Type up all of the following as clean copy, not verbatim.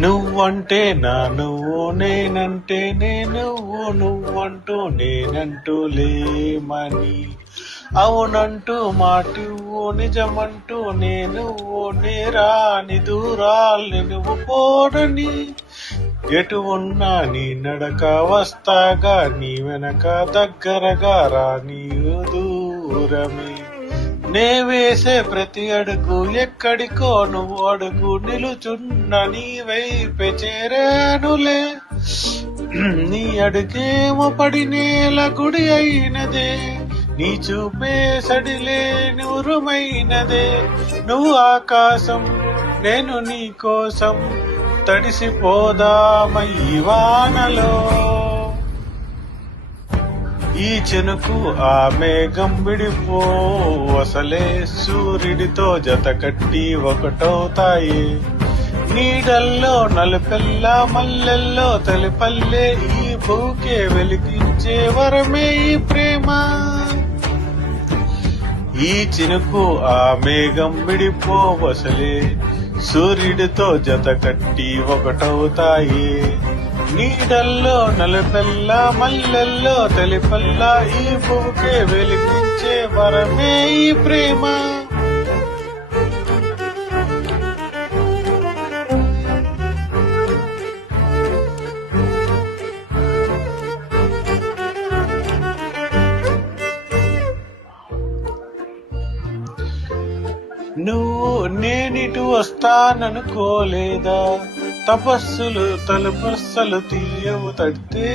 నువ్వంటే నా నువ్వు, నేనంటే నువ్వు, నువ్వంటూ నేనంటూ లేమని, అవునంటూ మాటివ్వు, నిజమంటూ నువ్వు, నేరాని దూరాల్ని నువ్వు పోడని, ఎటు ఉన్నా నీ నడక వస్తాగా, నీ వెనక దగ్గరగా రాని దూరమే, నే వేసే ప్రతి అడుగు ఎక్కడికో నువ్వు అడుగు నిలుచున్న నీ వైపే చేరానులే, నీ అడుగేమో పడి నేల గుడి అయినదే, నీ చూపే సడిలేని ఉరుమైనదే, నువ్వు ఆకాశం నేను నీ కోసం, తడిసిపోదామయ్యి వానలో, ఈ చెనుకు ఆ మేఘం విడిపో, అసలే సూర్యుడితో జత కట్టి ఒకటవుతాయి, నీడల్లో నలుపెల్లా మల్లెల్లో తలిపల్లే, ఈ భూకే వెలిగించే వరమే ఈ ప్రేమ, ఈ చినుకు ఆ మేఘం విడిపో, అసలే సూర్యుడితో జత కట్టి ఒకటవుతాయి, నీడల్లో నలుపెల్లా మల్లెల్లో తెలిపల్లా, ఈ పువ్వుకే వెలిగించే వరమే ఈ ప్రేమ. నువ్వు నేనిటు వస్తాననుకోలేదా, తపస్సులు తలుపస్సలు తీయవు తడితే,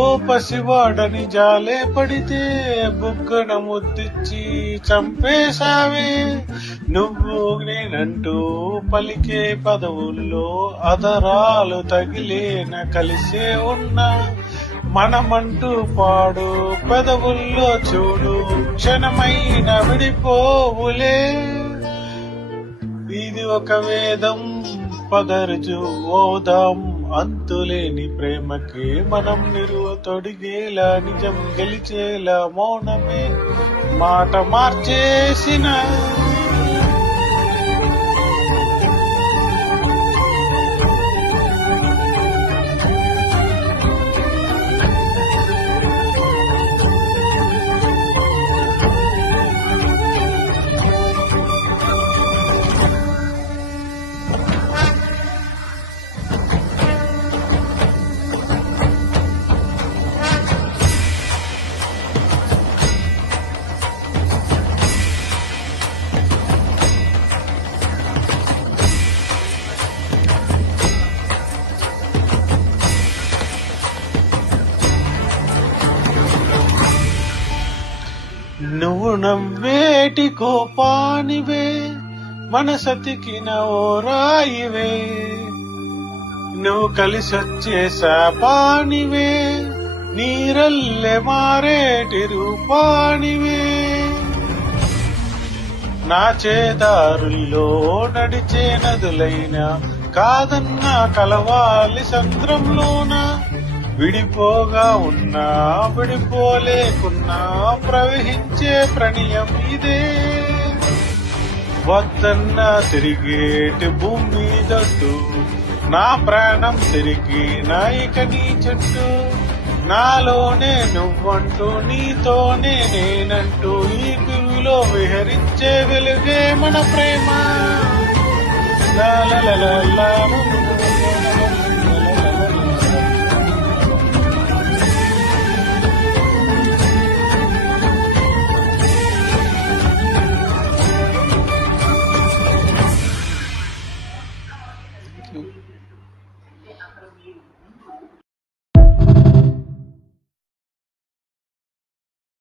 ఓ పసివాడని జాలే పడితే, బుగ్గన ముద్దిచ్చి చంపేశావే, నువ్వు నేనంటూ పలికే పదవుల్లో అదరాలు తగిలేన కలిసే ఉన్నా, మనమంటూ పాడు పెదవుల్లో చూడు క్షణమైన విడిపోవులే, ఇది ఒక వేదం పదరుచు ఓదాం, అంతులేని ప్రేమకి మనం నిరువ తొడిగేలా, నిజం గెలిచేలా మౌనమే మాట మార్చేసిన, నువ్వు నవ్వేటి కోపానివే, మనసతికిన ఓ రాయివే, నువ్వు కలిసొచ్చే శాపానివే, నీరల్లె మారేటి రూపానివే, నా చేదారుల్లో నడిచే నదులైనా కాదన్నా కలవాలి సంద్రంలోన, విడిపోగా ఉన్నా విడిపోలేకున్నా ప్రవహించే ప్రణయం ఇదే, వద్దన్నా తిరిగేటి భూమి మీదట్టు, నా ప్రాణం తిరిగి నాయిక నీ చుట్టూ, నాలోనే నువ్వంటూ నీతోనే నేనంటూ, ఈ దివిలో విహరించే వెలుగే మన ప్రేమ. లా లా లా లా లా.